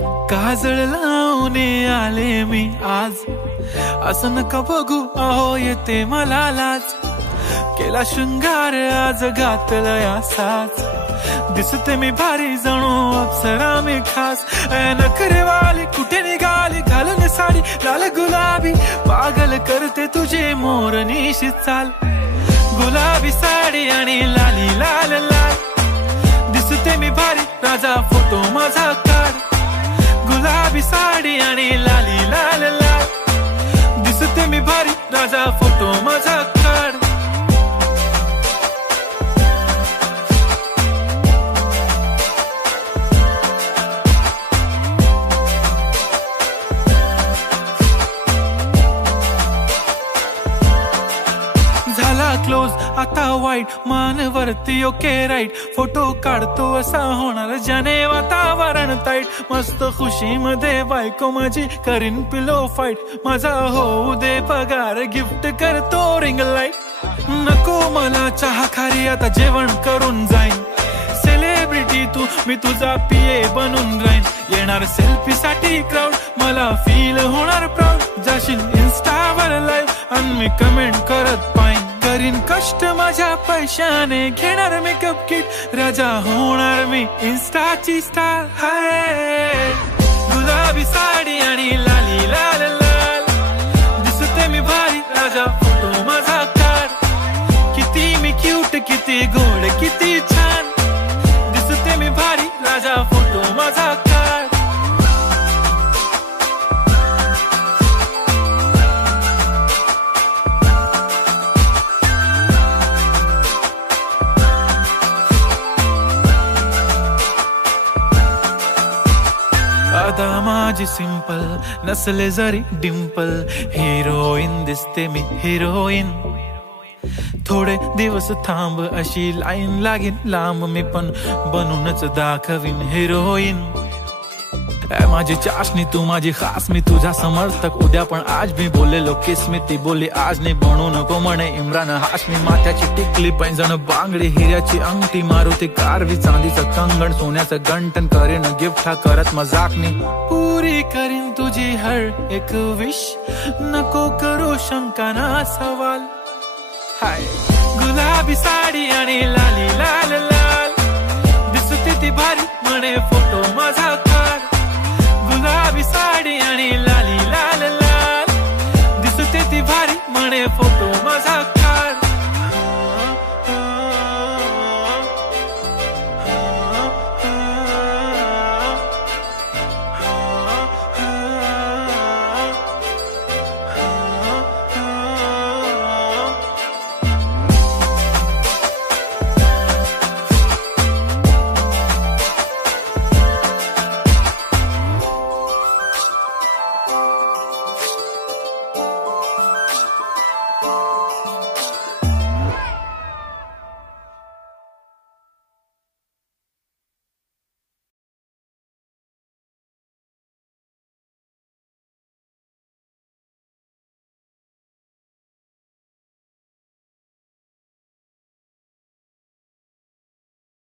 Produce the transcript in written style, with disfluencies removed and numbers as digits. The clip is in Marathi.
काजळ लावून आले मी आज, असं नका बघू अहो येते मला लाज. केला शृंगार आज घातलंय असाच, दिसते मी भारी जणू अप्सरा मी खास. नखरेवाली कुठे निघाली घालून साडी लाल गुलाबी, पागल करते तुझे मोरनीशी चाल. गुलाबी साडी आणि लाली लाल लाल, दिसते मी भारी राजा फोटो माझा काढ. गुलाबी साडी आणि लाली लाल लाल, दिसते मी भारी राजा फोटो माझा काढ. झाला क्लोज आता वाईट, मानवरती ओके राईट. फोटो काढतो असा होणार ज्याने वातावरण ताईट. मस्त खुशी मध्ये बायको माझी करीन पिलो फाईट. माझा होऊ दे पगार गिफ्ट करतो रिंग लाईट. नको मला चहा खारी आता जेवण करून जाईन. सेलिब्रिटी तू मी तुझा पिये बनून राहीन. येणार सेल्फी साठी क्राऊड मला फील होणार प्राऊड. जाशील इन्स्टावर लाईव्ह आणि मी कमेंट करत पाईन. करीन कष्ट माझ्या पैशाने घेणार मेकअप किट. राजा होणार मी इन्स्टाची स्टार. हाय गुलाबी साडी आणि लाली लाल लाल, दिसते मी भारी राजा फोटो माझा काढ. किती मी क्यूट किती गोड किती छान, दिसते मी भारी राजा फोटो माझा काढ. अदा माझी सिंपल नसले जरी डिंपल, हिरोईन दिसते मी हिरोईन. थोडे दिवस थांब अशी लाईन लागेल लांब, मी पण बनूनच दाखवीन हिरोईन. माझी चाशनी तू माझी खास, मी तुझा समर्थक उद्या पण आज मी बोललेलो किस मी. ती बोली आज नाही बनू नको म्हणे इम्रान हाशमी. माथ्याची टिकली पैंजण बांगडी हिऱ्याची अंगठी, मारुती कारवी चांदीचं कंगण सोन्याचं गंटन. करीन गिफ्ट हा करत मजाकनी, पुरी करीन तुझी हर एक विश. नको करू शंका ना सवाल. हाय गुलाबी साडी आणि लाली लाल लाल, दिसते ती भारी म्हणे फोटो माझा काढ. गुलाबी साडी आणि लाली लाल लाल, दिसते ती भारी म्हणे फोटो माझा.